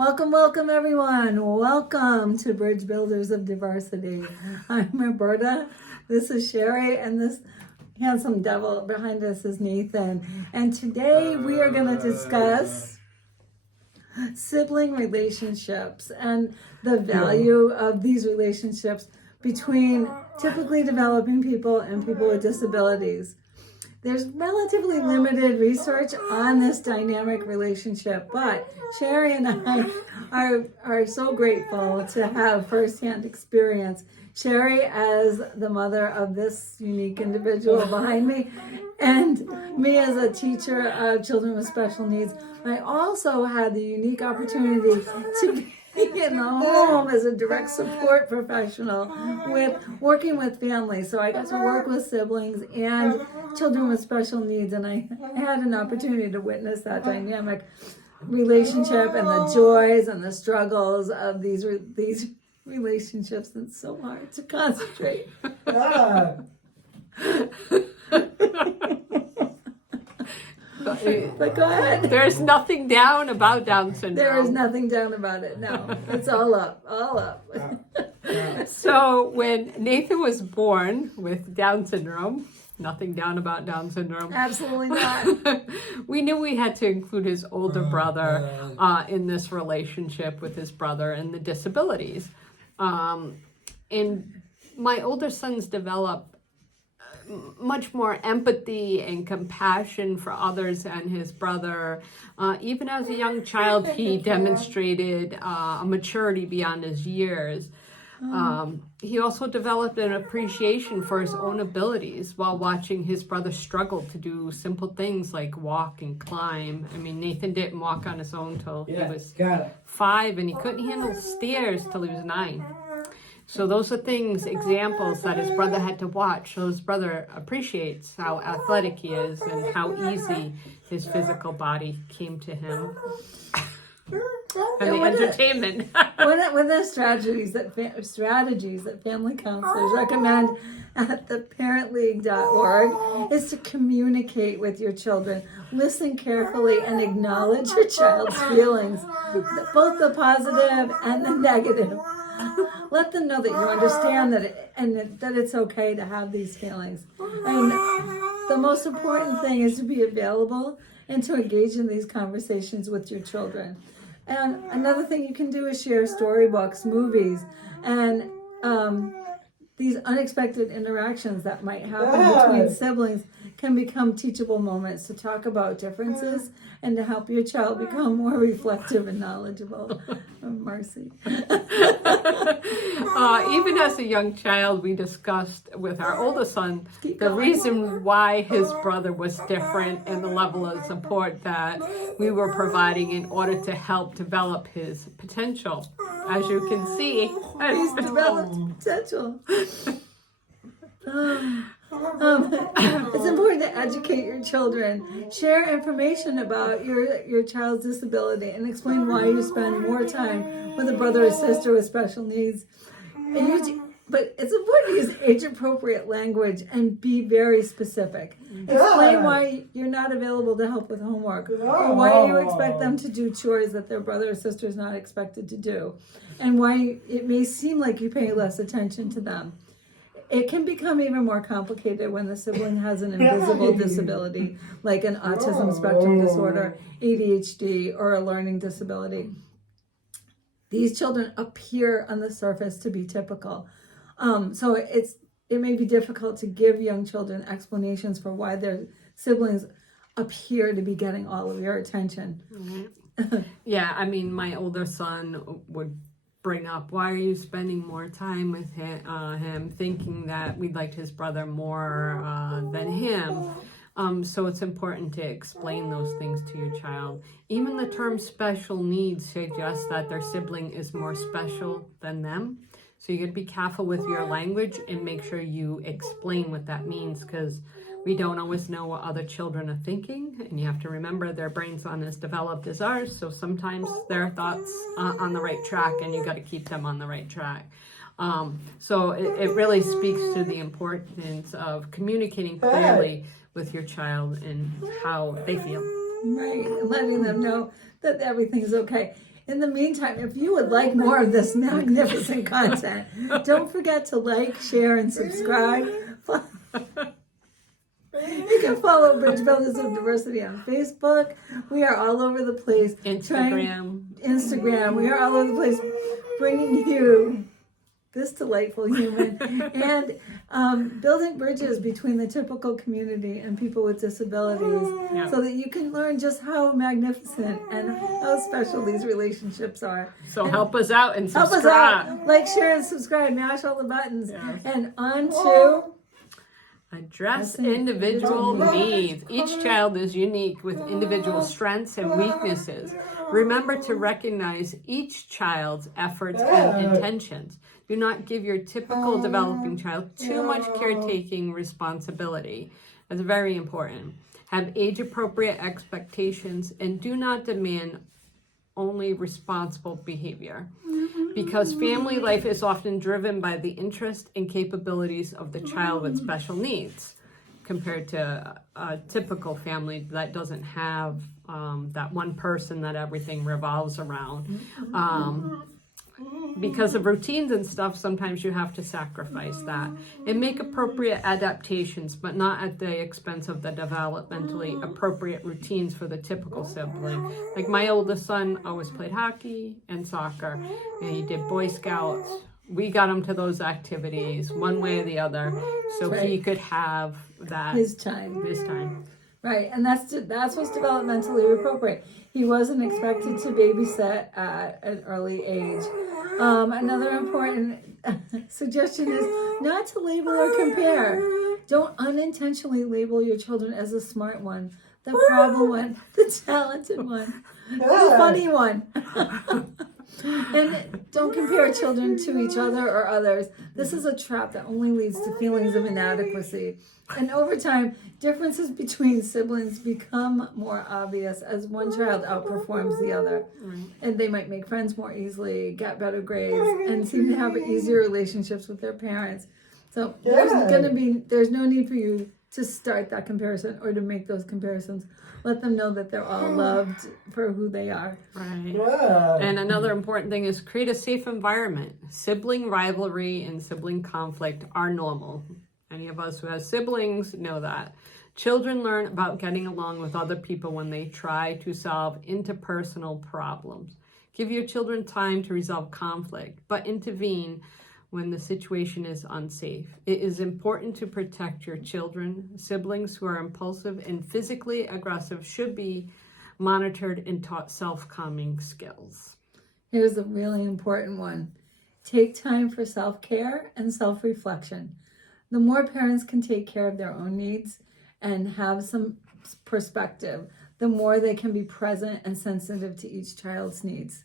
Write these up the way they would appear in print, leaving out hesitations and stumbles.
Welcome everyone. Welcome to Bridge Builders of Diversity. I'm Roberta. This is Sherry, and this handsome devil behind us is Nathan. And today we are going to discuss sibling relationships and the value of these relationships between typically developing people and people with disabilities. There's relatively limited research on this dynamic relationship, but Sherry and I are so grateful to have firsthand experience. Sherry as the mother of this unique individual behind me, and me as a teacher of children with special needs. I also had the unique opportunity to be in the home as a direct support professional with working with families. So I got to work with siblings and children with special needs, and I had an opportunity to witness that dynamic relationship and the joys and the struggles of these relationships. It's so hard to concentrate. But go ahead. There's nothing down about Down syndrome. There is nothing down about it. No, it's all up, all up. So when Nathan was born with Down syndrome, nothing down about Down syndrome. Absolutely not. We knew we had to include his older brother in this relationship with his brother and the disabilities. And my older sons develop much more empathy and compassion for others and his brother. Even as a young child, he demonstrated a maturity beyond his years. He also developed an appreciation for his own abilities while watching his brother struggle to do simple things like walk and climb. I mean, Nathan didn't walk on his own till he was 5, and he couldn't handle stairs till he was 9. So those are things, examples that his brother had to watch. So his brother appreciates how athletic he is and how easy his physical body came to him. And the entertainment. One of the strategies that family counselors recommend at theparentleague.org is to communicate with your children. Listen carefully and acknowledge your child's feelings, both the positive and the negative. Let them know that you understand that that it's okay to have these feelings. And the most important thing is to be available and to engage in these conversations with your children. And another thing you can do is share storybooks, movies, and these unexpected interactions that might happen between siblings can become teachable moments to talk about differences and to help your child become more reflective and knowledgeable. Mercy. Even as a young child, we discussed with our oldest son the reason why his brother was different and the level of support that we were providing in order to help develop his potential. As you can see, he's developed potential. It's important to educate your children. Share information about your child's disability and explain why you spend more time with a brother or sister with special needs. But it's important to use age-appropriate language and be very specific. Explain why you're not available to help with homework, or why you expect them to do chores that their brother or sister is not expected to do, and why it may seem like you pay less attention to them. It can become even more complicated when the sibling has an invisible disability, like an autism spectrum disorder, ADHD, or a learning disability. These children appear on the surface to be typical. So it may be difficult to give young children explanations for why their siblings appear to be getting all of your attention. Mm-hmm. Yeah, I mean, my older son would bring up, why are you spending more time with him, thinking that we liked his brother more than him. So it's important to explain those things to your child. Even the term special needs suggests that their sibling is more special than them. So you got to be careful with your language and make sure you explain what that means, because we don't always know what other children are thinking, and you have to remember their brains aren't as developed as ours, so sometimes their thoughts aren't on the right track, and you got to keep them on the right track. So it really speaks to the importance of communicating clearly with your child and how they feel. Right, letting them know that everything's okay. In the meantime, if you would like more of this magnificent content, don't forget to like, share, and subscribe. You can follow Bridge Builders of Diversity on Facebook. We are all over the place. Instagram. We are all over the place bringing you this delightful human and building bridges between the typical community and people with disabilities so that you can learn just how magnificent and how special these relationships are. So help us out and subscribe. Help us out. Like, share, and subscribe. Mash all the buttons. Yes. And on to... Address individual needs. Each child is unique with individual strengths and weaknesses. Remember to recognize each child's efforts and intentions. Do not give your typical developing child too much caretaking responsibility. That's very important. Have age-appropriate expectations and do not demand only responsible behavior. Because family life is often driven by the interest and capabilities of the child with special needs compared to a typical family that doesn't have that one person that everything revolves around. Because of routines and stuff, sometimes you have to sacrifice that and make appropriate adaptations, but not at the expense of the developmentally appropriate routines for the typical sibling. Like my oldest son always played hockey and soccer, and he did Boy Scouts. We got him to those activities one way or the other, so he could have that his time. Right, and that's what's developmentally appropriate. He wasn't expected to babysit at an early age. Another important suggestion is not to label or compare. Don't unintentionally label your children as the smart one, the problem one, the talented one, the funny one. And don't compare children to each other or others. This is a trap that only leads to feelings of inadequacy. And over time, differences between siblings become more obvious as one child outperforms the other. And they might make friends more easily, get better grades, and seem to have easier relationships with their parents. So there's no need for you to start that comparison or to make those comparisons. Let them know that they're all loved for who they are. Right. Yeah. And another important thing is create a safe environment. Sibling rivalry and sibling conflict are normal. Any of us who have siblings know that. Children learn about getting along with other people when they try to solve interpersonal problems. Give your children time to resolve conflict, but intervene when the situation is unsafe. It is important to protect your children. Siblings who are impulsive and physically aggressive should be monitored and taught self-calming skills. Here's a really important one. Take time for self-care and self-reflection. The more parents can take care of their own needs and have some perspective, the more they can be present and sensitive to each child's needs.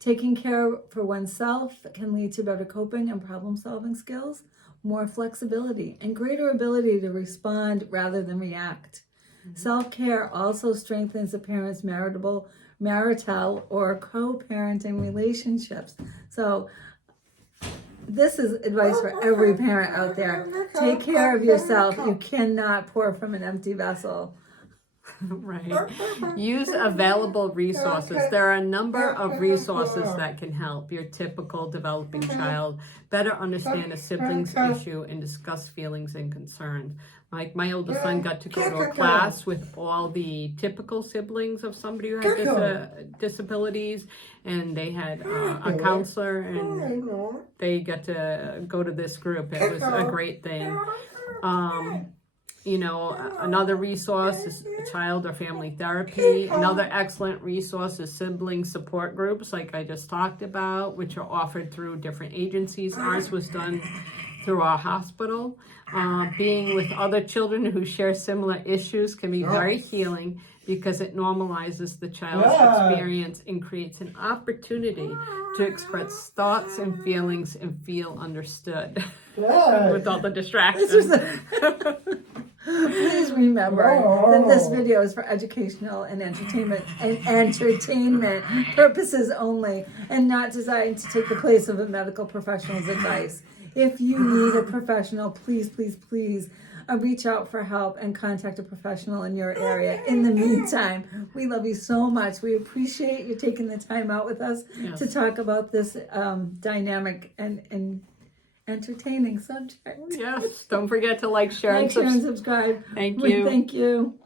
Taking care for oneself can lead to better coping and problem-solving skills, more flexibility, and greater ability to respond rather than react. Self-care also strengthens a parent's marital or co-parenting relationships. So this is advice for every parent out there. Take care of yourself. You cannot pour from an empty vessel. Right. Use available resources. There are a number of resources that can help your typical developing child better understand a sibling's issue and discuss feelings and concerns. Like my oldest son got to go to a class with all the typical siblings of somebody who had disabilities, and they had a counselor, and they got to go to this group. It was a great thing. Another resource is child or family therapy. Another excellent resource is sibling support groups, like I just talked about, which are offered through different agencies. Ours was done through our hospital. Being with other children who share similar issues can be very healing because it normalizes the child's experience and creates an opportunity to express thoughts and feelings and feel understood with all the distractions. Please remember that this video is for educational and entertainment purposes only, and not designed to take the place of a medical professional's advice. If you need a professional, please reach out for help and contact a professional in your area. In the meantime, we love you so much. We appreciate you taking the time out with us to talk about this dynamic and entertaining subject. Yes, don't forget to like, share, Like, share, and subscribe. Thank you. Thank you.